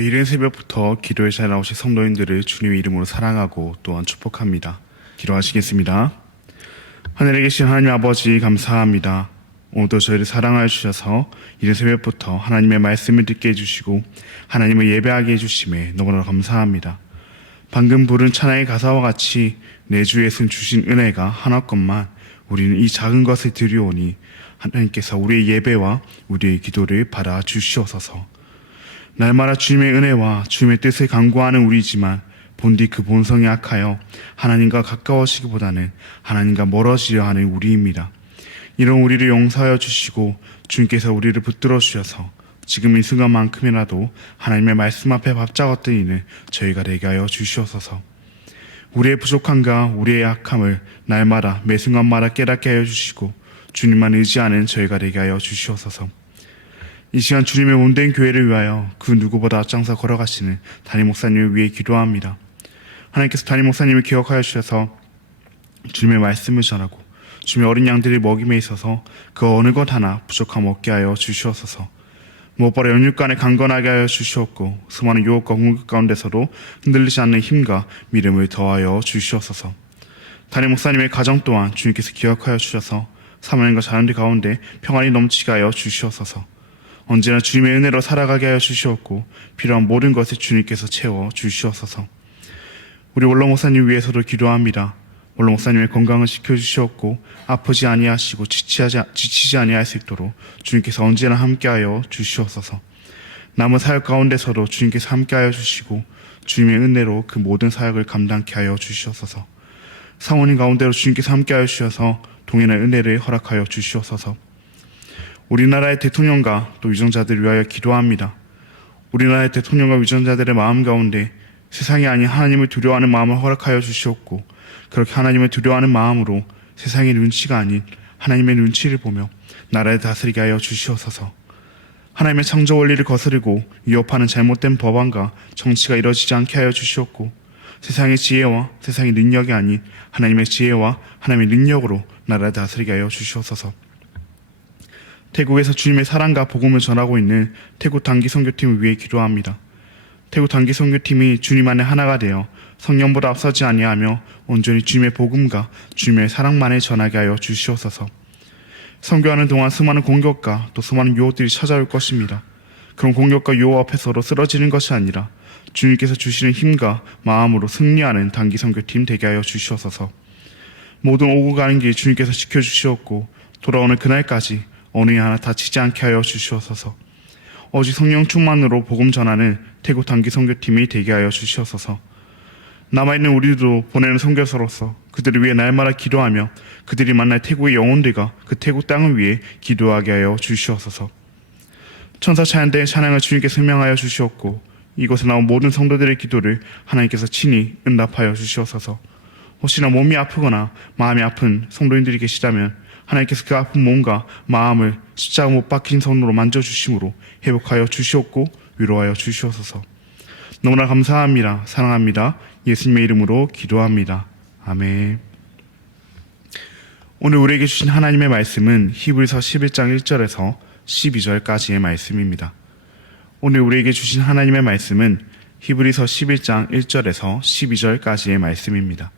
이른 새벽부터 기도에 잘 나오신 성도님들을 주님의 이름으로 사랑하고 또한 축복합니다. 기도하시겠습니다. 하늘에 계신 하나님 아버지 감사합니다. 오늘도 저희를 사랑하여 주셔서 이른 새벽부터 하나님의 말씀을 듣게 해주시고 하나님을 예배하게 해주심에 너무나 감사합니다. 방금 부른 찬양의 가사와 같이 내 주 예수님 주신 은혜가 하나것만 우리는 이 작은 것을 드리오니 하나님께서 우리의 예배와 우리의 기도를 받아 주시옵소서. 날마다 주님의 은혜와 주님의 뜻을 간구하는 우리지만 본디 그 본성이 악하여 하나님과 가까워지기보다는 하나님과 멀어지려 하는 우리입니다. 이런 우리를 용서하여 주시고 주님께서 우리를 붙들어 주셔서 지금 이 순간만큼이라도 하나님의 말씀 앞에 밥자고 뜨이는 저희가 되게 하여 주시옵소서. 우리의 부족함과 우리의 약함을 날마다 매 순간마다 깨닫게 하여 주시고 주님만 의지하는 저희가 되게 하여 주시옵소서. 이 시간 주님의 온된 교회를 위하여 그 누구보다 앞장서 걸어가시는 담임 목사님을 위해 기도합니다. 하나님께서 담임 목사님을 기억하여 주셔서 주님의 말씀을 전하고 주님의 어린 양들을 먹임에 있어서 그 어느 것 하나 부족함 없게 하여 주시옵소서. 무엇보다 연육간에 강건하게 하여 주시옵고 수많은 유혹과 공격 가운데서도 흔들리지 않는 힘과 믿음을 더하여 주시옵소서. 담임 목사님의 가정 또한 주님께서 기억하여 주셔서 사모님과 자녀들 가운데 평안이 넘치게 하여 주시옵소서. 언제나 주님의 은혜로 살아가게 하여 주시옵고 필요한 모든 것을 주님께서 채워 주시옵소서. 우리 원로 목사님 위해서도 기도합니다. 원로 목사님의 건강을 지켜주시옵고 아프지 아니하시고 지치지 아니할 수 있도록 주님께서 언제나 함께하여 주시옵소서. 남은 사역 가운데서도 주님께서 함께하여 주시고 주님의 은혜로 그 모든 사역을 감당케 하여 주시옵소서. 사모님 가운데로 주님께서 함께하여 주셔서 동일한 은혜를 허락하여 주시옵소서. 우리나라의 대통령과 또 위정자들을 위하여 기도합니다. 우리나라의 대통령과 위정자들의 마음 가운데 세상이 아닌 하나님을 두려워하는 마음을 허락하여 주시옵고 그렇게 하나님을 두려워하는 마음으로 세상의 눈치가 아닌 하나님의 눈치를 보며 나라를 다스리게 하여 주시옵소서. 하나님의 창조 원리를 거스르고 위협하는 잘못된 법안과 정치가 이뤄지지 않게 하여 주시옵고 세상의 지혜와 세상의 능력이 아닌 하나님의 지혜와 하나님의 능력으로 나라를 다스리게 하여 주시옵소서. 태국에서 주님의 사랑과 복음을 전하고 있는 태국 단기 선교팀을 위해 기도합니다. 태국 단기 선교팀이 주님 안에 하나가 되어 성령보다 앞서지 아니하며 온전히 주님의 복음과 주님의 사랑만을 전하게 하여 주시옵소서. 선교하는 동안 수많은 공격과 또 수많은 유혹들이 찾아올 것입니다. 그런 공격과 유혹 앞에서로 쓰러지는 것이 아니라 주님께서 주시는 힘과 마음으로 승리하는 단기 선교팀 되게 하여 주시옵소서. 모든 오고 가는 길 주님께서 지켜주시옵고 돌아오는 그날까지 어느 하나 다치지 않게 하여 주시옵소서. 오직 성령 충만으로 복음 전하는 태국 단기 선교팀이 되게 하여 주시옵소서. 남아있는 우리도 보내는 선교사로서 그들을 위해 날마다 기도하며 그들이 만날 태국의 영혼들과 그 태국 땅을 위해 기도하게 하여 주시옵소서. 천사 찬양대의 찬양을 주님께서 명하여 주시옵고 이곳에 나온 모든 성도들의 기도를 하나님께서 친히 응답하여 주시옵소서. 혹시나 몸이 아프거나 마음이 아픈 성도님들이 계시다면 하나님께서 그 아픈 몸과 마음을 십자가 못 박힌 손으로 만져주심으로 회복하여 주시옵고 위로하여 주시옵소서. 너무나 감사합니다. 사랑합니다. 예수님의 이름으로 기도합니다. 아멘. 오늘 우리에게 주신 하나님의 말씀은 히브리서 11장 1절에서 12절까지의 말씀입니다. 오늘 우리에게 주신 하나님의 말씀은 히브리서 11장 1절에서 12절까지의 말씀입니다.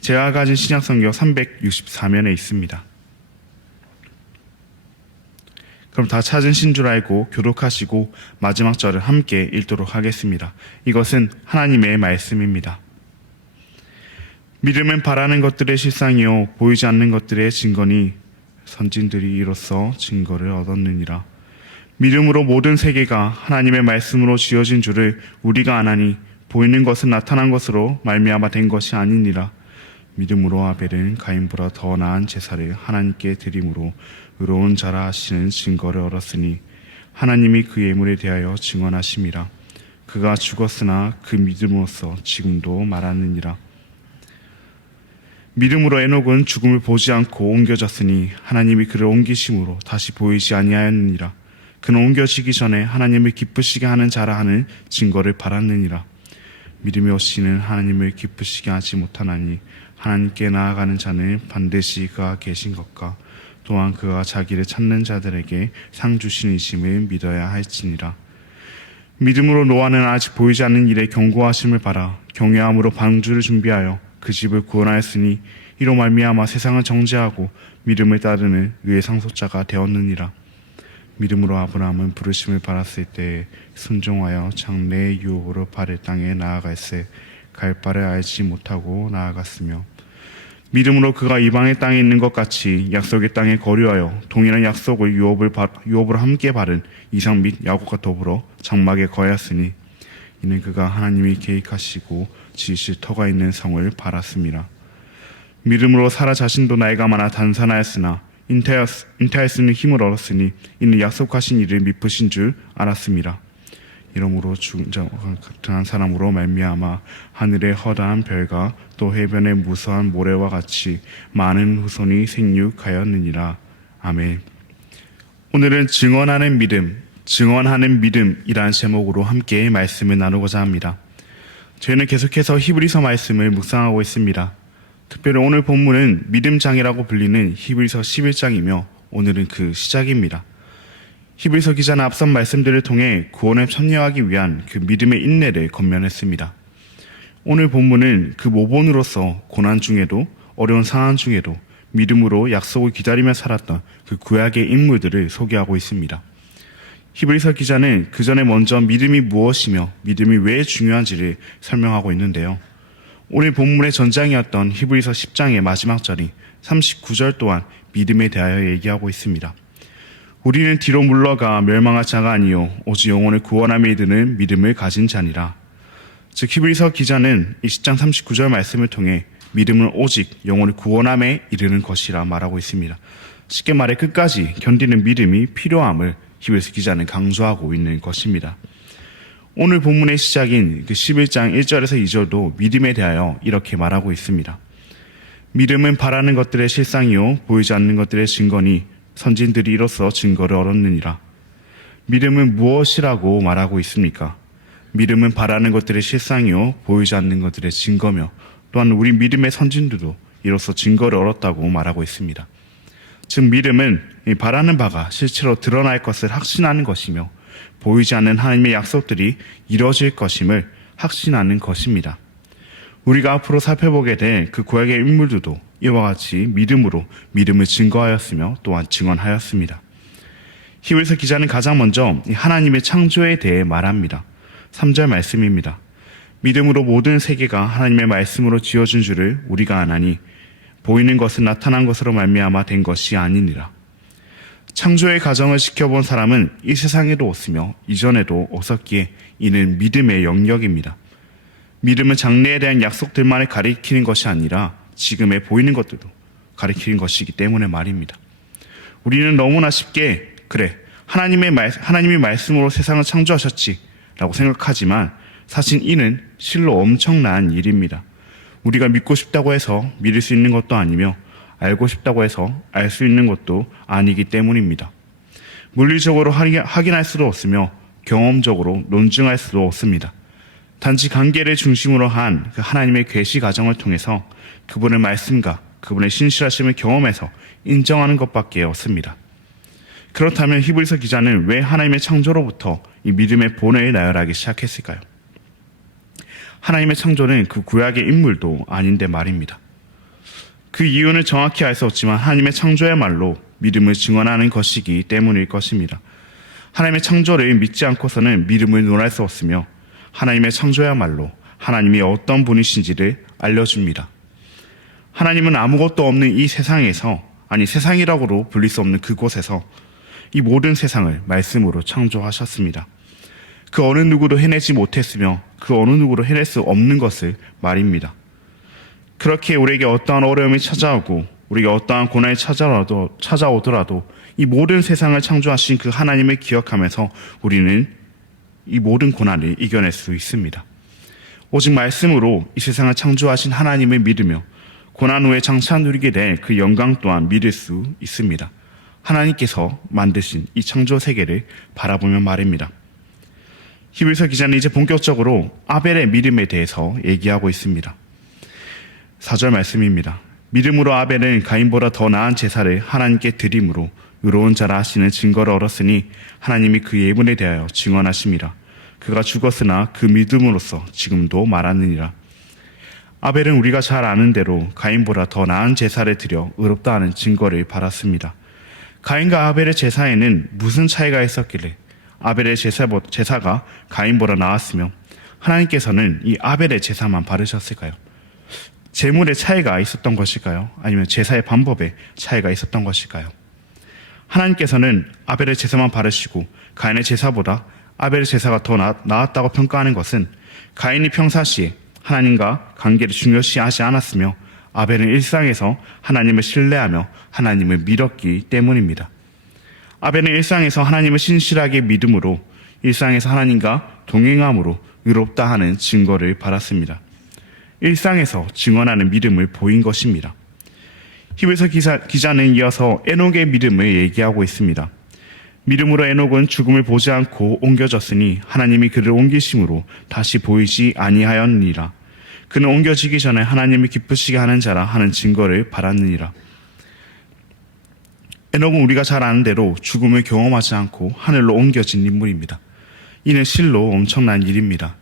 제가 가진 신약성경 364면에 있습니다. 그럼 다 찾으신 줄 알고 교독하시고 마지막 절을 함께 읽도록 하겠습니다. 이것은 하나님의 말씀입니다. 믿음은 바라는 것들의 실상이요 보이지 않는 것들의 증거니 선진들이 이로써 증거를 얻었느니라. 믿음으로 모든 세계가 하나님의 말씀으로 지어진 줄을 우리가 아나니 보이는 것은 나타난 것으로 말미암아 된 것이 아니니라. 믿음으로 아벨은 가인보다 더 나은 제사를 하나님께 드림으로 의로운 자라 하시는 증거를 얻었으니 하나님이 그 예물에 대하여 증언하심이라. 그가 죽었으나 그 믿음으로써 지금도 말하느니라. 믿음으로 에녹은 죽음을 보지 않고 옮겨졌으니 하나님이 그를 옮기심으로 다시 보이지 아니하였느니라. 그는 옮겨지기 전에 하나님을 기쁘시게 하는 자라 하는 증거를 받았느니라. 믿음이 없이는 하나님을 기쁘시게 하지 못하나니 하나님께 나아가는 자는 반드시 그가 계신 것과 또한 그가 자기를 찾는 자들에게 상 주시는 이심을 믿어야 할지니라. 믿음으로 노아는 아직 보이지 않는 일에 견고하심을 바라 경외함으로 방주를 준비하여 그 집을 구원하였으니 이로 말미암아 세상을 정죄하고 믿음을 따르는 의의 상속자가 되었느니라. 믿음으로 아브라함은 부르심을 받았을 때에 순종하여 장래의 유업으로 바를 땅에 나아갈새 갈 바를 알지 못하고 나아갔으며, 믿음으로 그가 이방의 땅에 있는 것 같이 약속의 땅에 거류하여 동일한 약속을 유업으로 함께 바른 이삭 및 야곱과 더불어 장막에 거하였으니 이는 그가 하나님이 계획하시고 지으실 터가 있는 성을 바랐습니다. 믿음으로 사라 자신도 나이가 많아 단산하였으나 잉태하였으니 힘을 얻었으니 이는 약속하신 일을 미쁘신 줄 알았습니다. 이러므로 죽은 자와 같은 한 사람으로 말미암아 하늘의 허다한 별과 또 해변의 무수한 모래와 같이 많은 후손이 생육하였느니라. 아멘. 오늘은 증언하는 믿음이라는 제목으로 함께 말씀을 나누고자 합니다. 저희는 계속해서 히브리서 말씀을 묵상하고 있습니다. 특별히 오늘 본문은 믿음장이라고 불리는 히브리서 11장이며 오늘은 그 시작입니다. 히브리서 기자는 앞선 말씀들을 통해 구원에 참여하기 위한 그 믿음의 인내를 권면했습니다. 오늘 본문은 그 모본으로서 고난 중에도 어려운 상황 중에도 믿음으로 약속을 기다리며 살았던 그 구약의 인물들을 소개하고 있습니다. 히브리서 기자는 그 전에 먼저 믿음이 무엇이며 믿음이 왜 중요한지를 설명하고 있는데요. 오늘 본문의 전장이었던 히브리서 10장의 마지막 절인 39절 또한 믿음에 대하여 얘기하고 있습니다. 우리는 뒤로 물러가 멸망할 자가 아니요 오직 영혼을 구원함에 이르는 믿음을 가진 자니라. 즉 히브리서 기자는 이 10장 39절 말씀을 통해 믿음은 오직 영혼을 구원함에 이르는 것이라 말하고 있습니다. 쉽게 말해 끝까지 견디는 믿음이 필요함을 히브리서 기자는 강조하고 있는 것입니다. 오늘 본문의 시작인 그 11장 1절에서 2절도 믿음에 대하여 이렇게 말하고 있습니다. 믿음은 바라는 것들의 실상이요 보이지 않는 것들의 증거니 선진들이 이로써 증거를 얻었느니라. 믿음은 무엇이라고 말하고 있습니까? 믿음은 바라는 것들의 실상이요 보이지 않는 것들의 증거며 또한 우리 믿음의 선진들도 이로써 증거를 얻었다고 말하고 있습니다. 즉 믿음은 바라는 바가 실제로 드러날 것을 확신하는 것이며 보이지 않는 하나님의 약속들이 이루어질 것임을 확신하는 것입니다. 우리가 앞으로 살펴보게 될 그 구약의 인물들도 이와 같이 믿음으로 믿음을 증거하였으며 또한 증언하였습니다. 히브리서 기자는 가장 먼저 하나님의 창조에 대해 말합니다. 3절 말씀입니다. 믿음으로 모든 세계가 하나님의 말씀으로 지어진 줄을 우리가 아나니 보이는 것은 나타난 것으로 말미암아 된 것이 아니니라. 창조의 과정을 지켜본 사람은 이 세상에도 없으며 이전에도 없었기에 이는 믿음의 영역입니다. 믿음은 장래에 대한 약속들만을 가리키는 것이 아니라 지금의 보이는 것들도 가리키는 것이기 때문에 말입니다. 우리는 너무나 쉽게 하나님이 말씀으로 세상을 창조하셨지 라고 생각하지만 사실 이는 실로 엄청난 일입니다. 우리가 믿고 싶다고 해서 믿을 수 있는 것도 아니며 알고 싶다고 해서 알 수 있는 것도 아니기 때문입니다. 물리적으로 확인할 수도 없으며 경험적으로 논증할 수도 없습니다. 단지 관계를 중심으로 한 그 하나님의 계시 과정을 통해서 그분의 말씀과 그분의 신실하심을 경험해서 인정하는 것밖에 없습니다. 그렇다면 히브리서 기자는 왜 하나님의 창조로부터 이 믿음의 본을 나열하기 시작했을까요? 하나님의 창조는 그 구약의 인물도 아닌데 말입니다. 그 이유는 정확히 알 수 없지만 하나님의 창조야말로 믿음을 증언하는 것이기 때문일 것입니다. 하나님의 창조를 믿지 않고서는 믿음을 논할 수 없으며 하나님의 창조야말로 하나님이 어떤 분이신지를 알려줍니다. 하나님은 아무것도 없는 이 세상에서, 세상이라고도 불릴 수 없는 그곳에서 이 모든 세상을 말씀으로 창조하셨습니다. 그 어느 누구도 해내지 못했으며 그 어느 누구도 해낼 수 없는 것을 말입니다. 그렇게 우리에게 어떠한 어려움이 찾아오고 우리에게 어떠한 고난이 찾아오더라도 이 모든 세상을 창조하신 그 하나님을 기억하면서 우리는 이 모든 고난을 이겨낼 수 있습니다. 오직 말씀으로 이 세상을 창조하신 하나님을 믿으며 고난 후에 장차 누리게 될 그 영광 또한 믿을 수 있습니다. 하나님께서 만드신 이 창조 세계를 바라보며 말입니다. 히브리서 기자는 이제 본격적으로 아벨의 믿음에 대해서 얘기하고 있습니다. 4절 말씀입니다. 믿음으로 아벨은 가인보다 더 나은 제사를 하나님께 드림으로 의로운 자라 하시는 증거를 얻었으니 하나님이 그 예분에 대하여 증언하심이라. 그가 죽었으나 그 믿음으로써 지금도 말하느니라. 아벨은 우리가 잘 아는 대로 가인보다 더 나은 제사를 드려 의롭다 하는 증거를 받았습니다. 가인과 아벨의 제사에는 무슨 차이가 있었길래 아벨의 제사가 가인보다 나았으며 하나님께서는 이 아벨의 제사만 받으셨을까요? 제물의 차이가 있었던 것일까요? 아니면 제사의 방법에 차이가 있었던 것일까요? 하나님께서는 아벨의 제사만 받으시고 가인의 제사보다 아벨의 제사가 더 나았다고 평가하는 것은 가인이 평사시에 하나님과 관계를 중요시하지 않았으며 아벨은 일상에서 하나님을 신뢰하며 하나님을 믿었기 때문입니다. 아벨은 일상에서 하나님을 신실하게 믿음으로 일상에서 하나님과 동행함으로 의롭다 하는 증거를 받았습니다. 일상에서 증언하는 믿음을 보인 것입니다. 히브리서 기자는 이어서 에녹의 믿음을 얘기하고 있습니다. 믿음으로 에녹은 죽음을 보지 않고 옮겨졌으니 하나님이 그를 옮기심으로 다시 보이지 아니하였느니라. 그는 옮겨지기 전에 하나님을 기쁘시게 하는 자라 하는 증거를 받았느니라. 에녹은 우리가 잘 아는 대로 죽음을 경험하지 않고 하늘로 옮겨진 인물입니다. 이는 실로 엄청난 일입니다.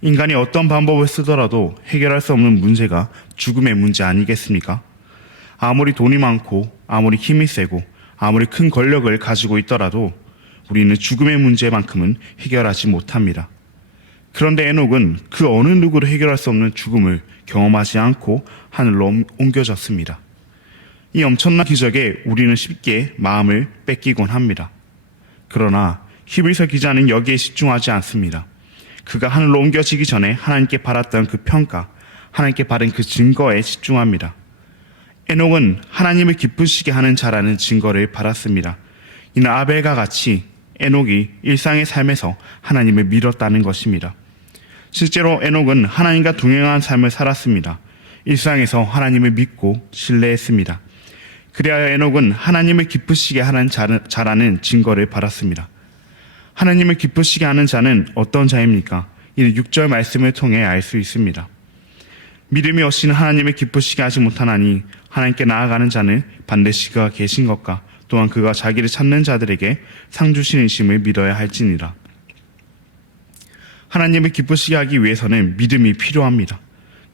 인간이 어떤 방법을 쓰더라도 해결할 수 없는 문제가 죽음의 문제 아니겠습니까? 아무리 돈이 많고 아무리 힘이 세고 아무리 큰 권력을 가지고 있더라도 우리는 죽음의 문제만큼은 해결하지 못합니다. 그런데 에녹은 그 어느 누구도 해결할 수 없는 죽음을 경험하지 않고 하늘로 옮겨졌습니다. 이 엄청난 기적에 우리는 쉽게 마음을 뺏기곤 합니다. 그러나 히브리서 기자는 여기에 집중하지 않습니다. 그가 하늘로 옮겨지기 전에 하나님께 받았던 그 평가, 하나님께 받은 그 증거에 집중합니다. 에녹은 하나님을 기쁘시게 하는 자라는 증거를 받았습니다. 이는 아벨과 같이 에녹이 일상의 삶에서 하나님을 믿었다는 것입니다. 실제로 에녹은 하나님과 동행한 삶을 살았습니다. 일상에서 하나님을 믿고 신뢰했습니다. 그래야 에녹은 하나님을 기쁘시게 하는 자라는 증거를 받았습니다. 하나님을 기쁘시게 하는 자는 어떤 자입니까? 이는 6절 말씀을 통해 알 수 있습니다. 믿음이 없이는 하나님을 기쁘시게 하지 못하나니 하나님께 나아가는 자는 반드시 그가 계신 것과 또한 그가 자기를 찾는 자들에게 상 주시는 믿어야 할지니라. 하나님을 기쁘시게 하기 위해서는 믿음이 필요합니다.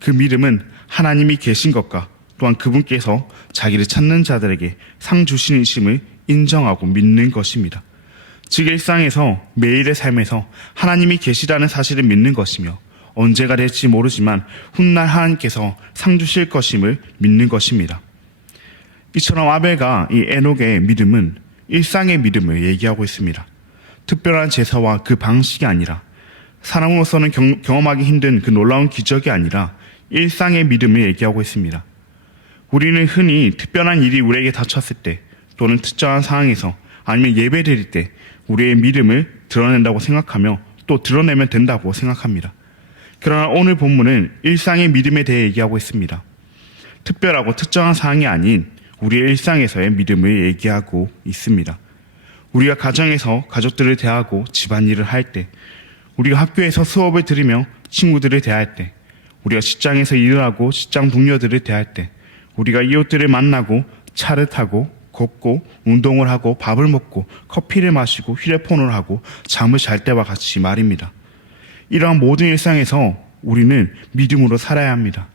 그 믿음은 하나님이 계신 것과 또한 그분께서 자기를 찾는 자들에게 상 주시는 인정하고 믿는 것입니다. 즉 일상에서 매일의 삶에서 하나님이 계시다는 사실을 믿는 것이며 언제가 될지 모르지만 훗날 하나님께서 상 주실 것임을 믿는 것입니다. 이처럼 아벨과 이 에녹의 믿음은 일상의 믿음을 얘기하고 있습니다. 특별한 제사와 그 방식이 아니라 사람으로서는 경험하기 힘든 그 놀라운 기적이 아니라 일상의 믿음을 얘기하고 있습니다. 우리는 흔히 특별한 일이 우리에게 닥쳤을 때 또는 특정한 상황에서 아니면 예배 드릴 때 우리의 믿음을 드러낸다고 생각하며 또 드러내면 된다고 생각합니다. 그러나 오늘 본문은 일상의 믿음에 대해 얘기하고 있습니다. 특별하고 특정한 사항이 아닌 우리의 일상에서의 믿음을 얘기하고 있습니다. 우리가 가정에서 가족들을 대하고 집안일을 할 때, 우리가 학교에서 수업을 들으며 친구들을 대할 때, 우리가 직장에서 일을 하고 직장 동료들을 대할 때, 우리가 이웃들을 만나고 차를 타고 걷고 운동을 하고 밥을 먹고 커피를 마시고 휴대폰을 하고 잠을 잘 때와 같이 말입니다. 이러한 모든 일상에서 우리는 믿음으로 살아야 합니다.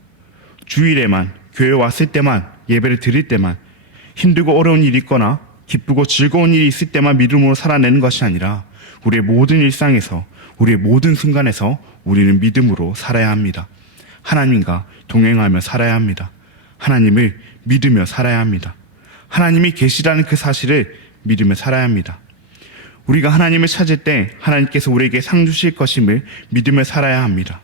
주일에만, 교회에 왔을 때만, 예배를 드릴 때만, 힘들고 어려운 일이 있거나 기쁘고 즐거운 일이 있을 때만 믿음으로 살아내는 것이 아니라 우리의 모든 일상에서, 우리의 모든 순간에서 우리는 믿음으로 살아야 합니다. 하나님과 동행하며 살아야 합니다. 하나님을 믿으며 살아야 합니다. 하나님이 계시다는 그 사실을 믿으며 살아야 합니다. 우리가 하나님을 찾을 때 하나님께서 우리에게 상 주실 것임을 믿으며 살아야 합니다.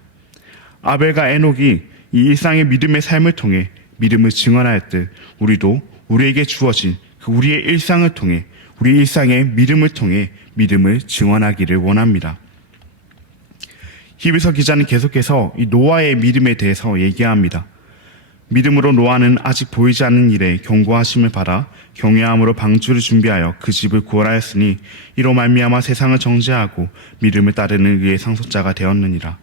아벨과 에녹이 이 일상의 믿음의 삶을 통해 믿음을 증언하였듯 우리도 우리에게 주어진 그 우리의 일상을 통해 우리 일상의 믿음을 통해 믿음을 증언하기를 원합니다. 히브리서 기자는 계속해서 이 노아의 믿음에 대해서 얘기합니다. 믿음으로 노아는 아직 보이지 않는 일에 경고하심을 받아 경외함으로 방주를 준비하여 그 집을 구원하였으니 이로 말미암아 세상을 정죄하고 믿음을 따르는 의의 상속자가 되었느니라.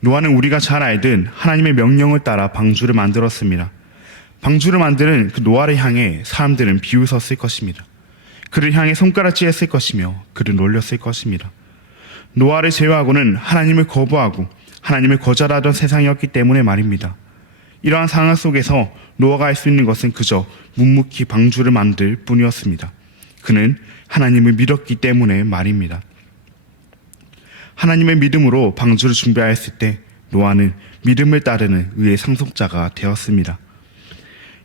노아는 우리가 잘 알듯 하나님의 명령을 따라 방주를 만들었습니다. 방주를 만드는 그 노아를 향해 사람들은 비웃었을 것입니다. 그를 향해 손가락질했을 것이며 그를 놀렸을 것입니다. 노아를 제외하고는 하나님을 거부하고 하나님을 거절하던 세상이었기 때문에 말입니다. 이러한 상황 속에서 노아가 할 수 있는 것은 그저 묵묵히 방주를 만들 뿐이었습니다. 그는 하나님을 믿었기 때문에 말입니다. 하나님의 믿음으로 방주를 준비하였을 때 노아는 믿음을 따르는 의의 상속자가 되었습니다.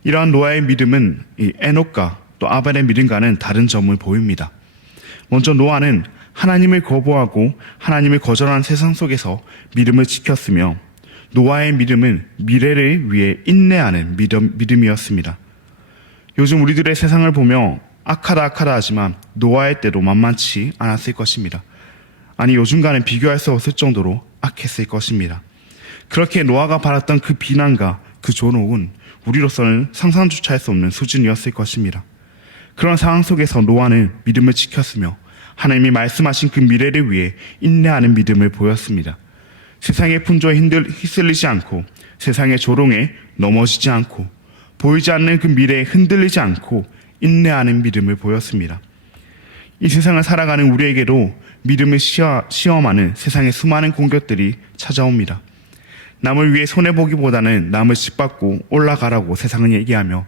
이러한 노아의 믿음은 이 에녹과 또 아벨의 믿음과는 다른 점을 보입니다. 먼저 노아는 하나님을 거부하고 하나님을 거절한 세상 속에서 믿음을 지켰으며 노아의 믿음은 미래를 위해 인내하는 믿음이었습니다. 요즘 우리들의 세상을 보며 악하다 하지만 노아의 때도 만만치 않았을 것입니다. 아니 요즘과는 비교할 수 없을 정도로 악했을 것입니다. 그렇게 노아가 받았던 그 비난과 그 존혹은 우리로서는 상상조차 할 수 없는 수준이었을 것입니다. 그런 상황 속에서 노아는 믿음을 지켰으며 하나님이 말씀하신 그 미래를 위해 인내하는 믿음을 보였습니다. 세상의 풍조에 휩쓸리지 않고 세상의 조롱에 넘어지지 않고 보이지 않는 그 미래에 흔들리지 않고 인내하는 믿음을 보였습니다. 이 세상을 살아가는 우리에게도 믿음을 시험하는 세상의 수많은 공격들이 찾아옵니다. 남을 위해 손해보기보다는 남을 짓밟고 올라가라고 세상은 얘기하며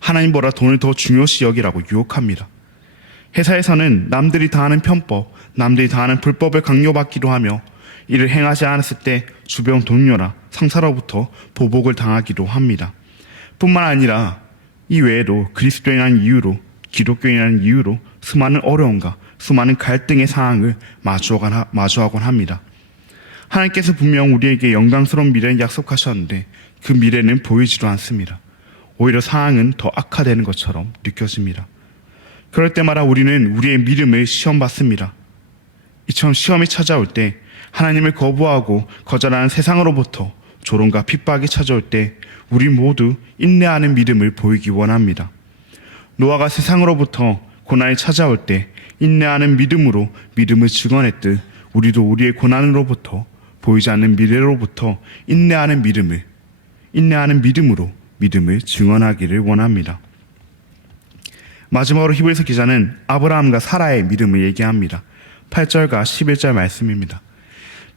하나님보다 돈을 더 중요시 여기라고 유혹합니다. 회사에서는 남들이 다하는 편법, 남들이 다하는 불법을 강요받기도 하며 이를 행하지 않았을 때 주변 동료나 상사로부터 보복을 당하기도 합니다. 뿐만 아니라 이 외에도 그리스도인이라는 이유로, 기독교인이라는 이유로 수많은 어려움과 수많은 갈등의 상황을 마주하곤 합니다. 하나님께서 분명 우리에게 영광스러운 미래를 약속하셨는데 그 미래는 보이지도 않습니다. 오히려 상황은 더 악화되는 것처럼 느껴집니다. 그럴 때마다 우리는 우리의 믿음을 시험받습니다. 이처럼 시험이 찾아올 때 하나님을 거부하고 거절하는 세상으로부터 조롱과 핍박이 찾아올 때 우리 모두 인내하는 믿음을 보이기 원합니다. 노아가 세상으로부터 고난이 찾아올 때 인내하는 믿음으로 믿음을 증언했듯 우리도 우리의 고난으로부터 보이지 않는 미래로부터 인내하는 믿음으로 믿음을 증언하기를 원합니다. 마지막으로 히브리서 기자는 아브라함과 사라의 믿음을 얘기합니다. 8절과 11절 말씀입니다.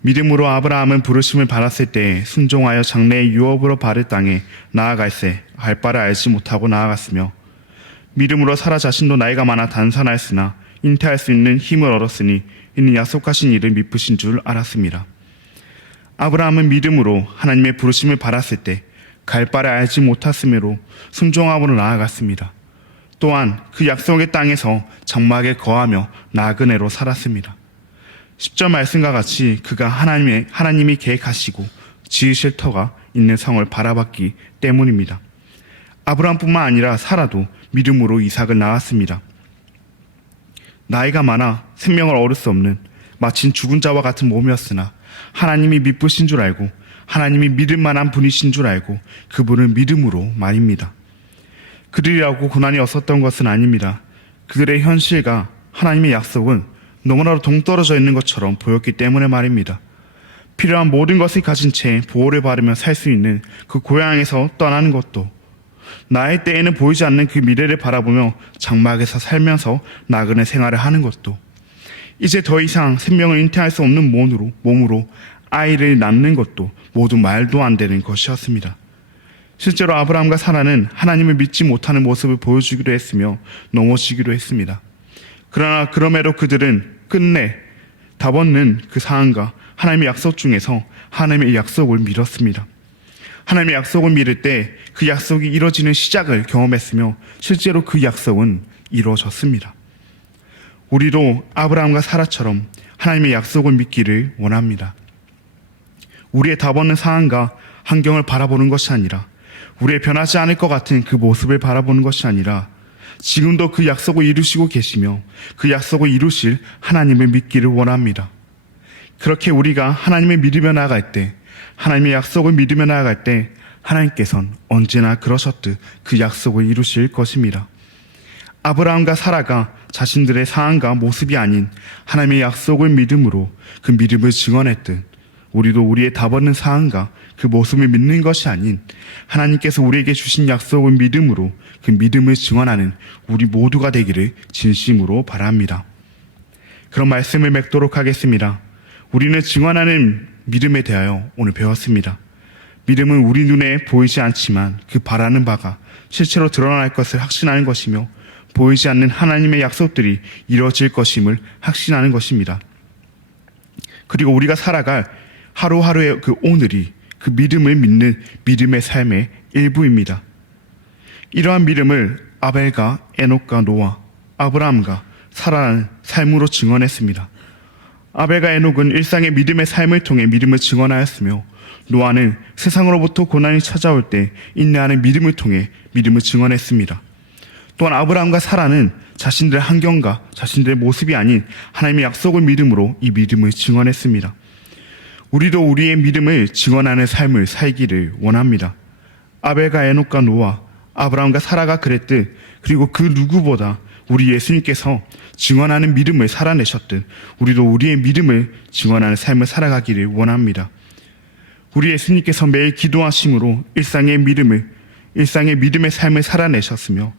믿음으로 아브라함은 부르심을 받았을 때 순종하여 장래의 유업으로 받을 땅에 나아갈새 갈 바를 알지 못하고 나아갔으며 믿음으로 사라 자신도 나이가 많아 단산하였으나 잉태할 수 있는 힘을 얻었으니 이는 약속하신 일을 미쁘신 줄 알았습니다. 아브라함은 믿음으로 하나님의 부르심을 받았을 때 갈 바를 알지 못했으므로 순종함으로 나아갔습니다. 또한 그 약속의 땅에서 장막에 거하며 나그네로 살았습니다. 10절 말씀과 같이 그가 하나님이 계획하시고 지으실 터가 있는 성을 바라봤기 때문입니다. 아브라함뿐만 아니라 사라도 믿음으로 이삭을 낳았습니다. 나이가 많아 생명을 얻을 수 없는 마침 죽은 자와 같은 몸이었으나 하나님이 미쁘신 줄 알고 하나님이 믿을 만한 분이신 줄 알고 그분을 믿음으로 말입니다. 그들이라고 고난이 없었던 것은 아닙니다. 그들의 현실과 하나님의 약속은 너무나도 동떨어져 있는 것처럼 보였기 때문에 말입니다. 필요한 모든 것을 가진 채 보호를 받으며 살 수 있는 그 고향에서 떠나는 것도 나의 때에는 보이지 않는 그 미래를 바라보며 장막에서 살면서 나그네 생활을 하는 것도 이제 더 이상 생명을 잉태할 수 없는 몸으로 아이를 낳는 것도 모두 말도 안 되는 것이었습니다. 실제로 아브라함과 사라는 하나님을 믿지 못하는 모습을 보여주기도 했으며 넘어지기도 했습니다. 그러나 그럼에도 그들은 끝내 답없는 그 상황과 하나님의 약속 중에서 하나님의 약속을 믿었습니다. 하나님의 약속을 믿을 때 그 약속이 이루어지는 시작을 경험했으며 실제로 그 약속은 이루어졌습니다. 우리도 아브라함과 사라처럼 하나님의 약속을 믿기를 원합니다. 우리의 답없는 상황과 환경을 바라보는 것이 아니라 우리의 변하지 않을 것 같은 그 모습을 바라보는 것이 아니라 지금도 그 약속을 이루시고 계시며 그 약속을 이루실 하나님을 믿기를 원합니다. 그렇게 우리가 하나님을 믿으며 나아갈 때 하나님의 약속을 믿으며 나아갈 때 하나님께서는 언제나 그러셨듯 그 약속을 이루실 것입니다. 아브라함과 사라가 자신들의 상황과 모습이 아닌 하나님의 약속을 믿음으로 그 믿음을 증언했듯 우리도 우리의 답없는 상황과 그 모습을 믿는 것이 아닌 하나님께서 우리에게 주신 약속을 믿음으로 그 믿음을 증언하는 우리 모두가 되기를 진심으로 바랍니다. 그런 말씀을 맺도록 하겠습니다. 우리는 증언하는 믿음에 대하여 오늘 배웠습니다. 믿음은 우리 눈에 보이지 않지만 그 바라는 바가 실제로 드러날 것을 확신하는 것이며 보이지 않는 하나님의 약속들이 이루어질 것임을 확신하는 것입니다. 그리고 우리가 살아갈 하루하루의 그 오늘이 그 믿음을 믿는 믿음의 삶의 일부입니다. 이러한 믿음을 아벨과 에녹과 노아, 아브라함과 사라는 삶으로 증언했습니다. 아벨과 에녹은 일상의 믿음의 삶을 통해 믿음을 증언하였으며 노아는 세상으로부터 고난이 찾아올 때 인내하는 믿음을 통해 믿음을 증언했습니다. 또한 아브라함과 사라는 자신들의 환경과 자신들의 모습이 아닌 하나님의 약속을 믿음으로 이 믿음을 증언했습니다. 우리도 우리의 믿음을 증언하는 삶을 살기를 원합니다. 아벨과 에녹과 노아, 아브라함과 사라가 그랬듯 그리고 그 누구보다 우리 예수님께서 증언하는 믿음을 살아내셨듯 우리도 우리의 믿음을 증언하는 삶을 살아가기를 원합니다. 우리 예수님께서 매일 기도하심으로 일상의 믿음의 삶을 살아내셨으며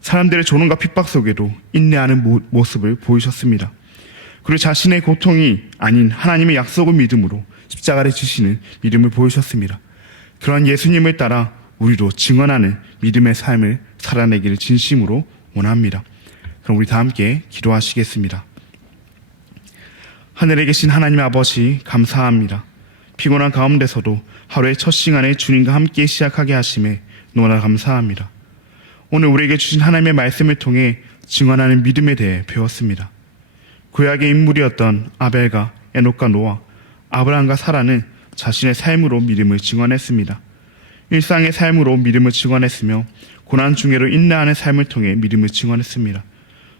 사람들의 조롱과 핍박 속에도 인내하는 모습을 보이셨습니다. 그리고 자신의 고통이 아닌 하나님의 약속을 믿음으로 십자가를 지시는 믿음을 보이셨습니다. 그러한 예수님을 따라 우리도 증언하는 믿음의 삶을 살아내기를 진심으로 원합니다. 그럼 우리 다 함께 기도하시겠습니다. 하늘에 계신 하나님 아버지 감사합니다. 피곤한 가운데서도 하루의 첫 시간에 주님과 함께 시작하게 하심에 너무나 감사합니다. 오늘 우리에게 주신 하나님의 말씀을 통해 증언하는 믿음에 대해 배웠습니다. 구약의 인물이었던 아벨과 에녹과 노아, 아브라함과 사라는 자신의 삶으로 믿음을 증언했습니다. 일상의 삶으로 믿음을 증언했으며 고난 중에도 인내하는 삶을 통해 믿음을 증언했습니다.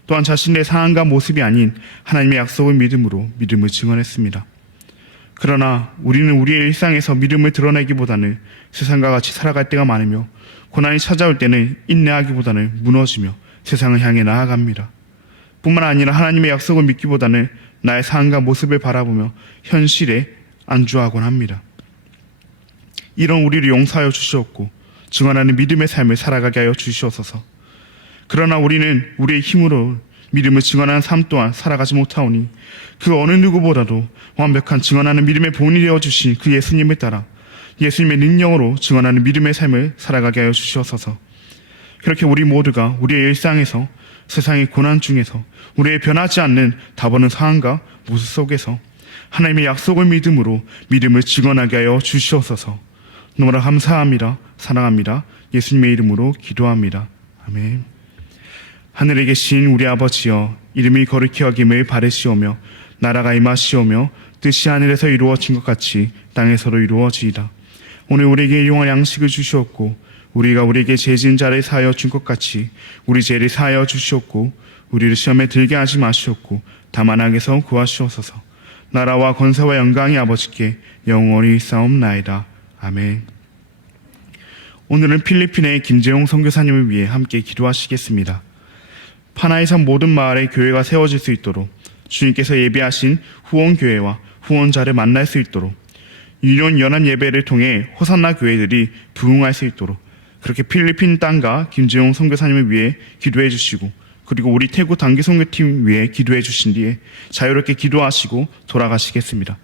또한 자신의 상황과 모습이 아닌 하나님의 약속을 믿음으로 믿음을 증언했습니다. 그러나 우리는 우리의 일상에서 믿음을 드러내기보다는 세상과 같이 살아갈 때가 많으며 고난이 찾아올 때는 인내하기보다는 무너지며 세상을 향해 나아갑니다. 뿐만 아니라 하나님의 약속을 믿기보다는 나의 상황과 모습을 바라보며 현실에 안주하곤 합니다. 이런 우리를 용서하여 주시옵고 증언하는 믿음의 삶을 살아가게 하여 주시옵소서. 그러나 우리는 우리의 힘으로 믿음을 증언하는 삶 또한 살아가지 못하오니 그 어느 누구보다도 완벽한 증언하는 믿음의 본이 되어주신 그 예수님을 따라 예수님의 능력으로 증언하는 믿음의 삶을 살아가게 하여 주시옵소서. 그렇게 우리 모두가 우리의 일상에서 세상의 고난 중에서 우리의 변하지 않는 다보는 상황과 모습 속에서 하나님의 약속을 믿음으로 믿음을 증언하게 하여 주시옵소서. 너무나 감사합니다. 사랑합니다. 예수님의 이름으로 기도합니다. 아멘. 하늘에 계신 우리 아버지여, 이름이 거룩히 여김을 바라시오며 나라가 임하시오며 뜻이 하늘에서 이루어진 것 같이 땅에서도 이루어지이다. 오늘 우리에게 일용할 양식을 주시옵고 우리가 우리에게 죄 지은 자를 사하여 준 것 같이 우리 죄를 사하여 주시옵고 우리를 시험에 들게 하지 마시옵고 다만 악에서 구하시옵소서. 나라와 권세와 영광이 아버지께 영원히 있사옵나이다. 아멘. 오늘은 필리핀의 김재용 선교사님을 위해 함께 기도하시겠습니다. 파나이산 모든 마을에 교회가 세워질 수 있도록 주님께서 예비하신 후원교회와 후원자를 만날 수 있도록 유년 연합 예배를 통해 호산나 교회들이 부흥할 수 있도록 그렇게 필리핀 땅과 김재용 선교사님을 위해 기도해 주시고 그리고 우리 태국 단기 선교팀 위해 기도해 주신 뒤에 자유롭게 기도하시고 돌아가시겠습니다.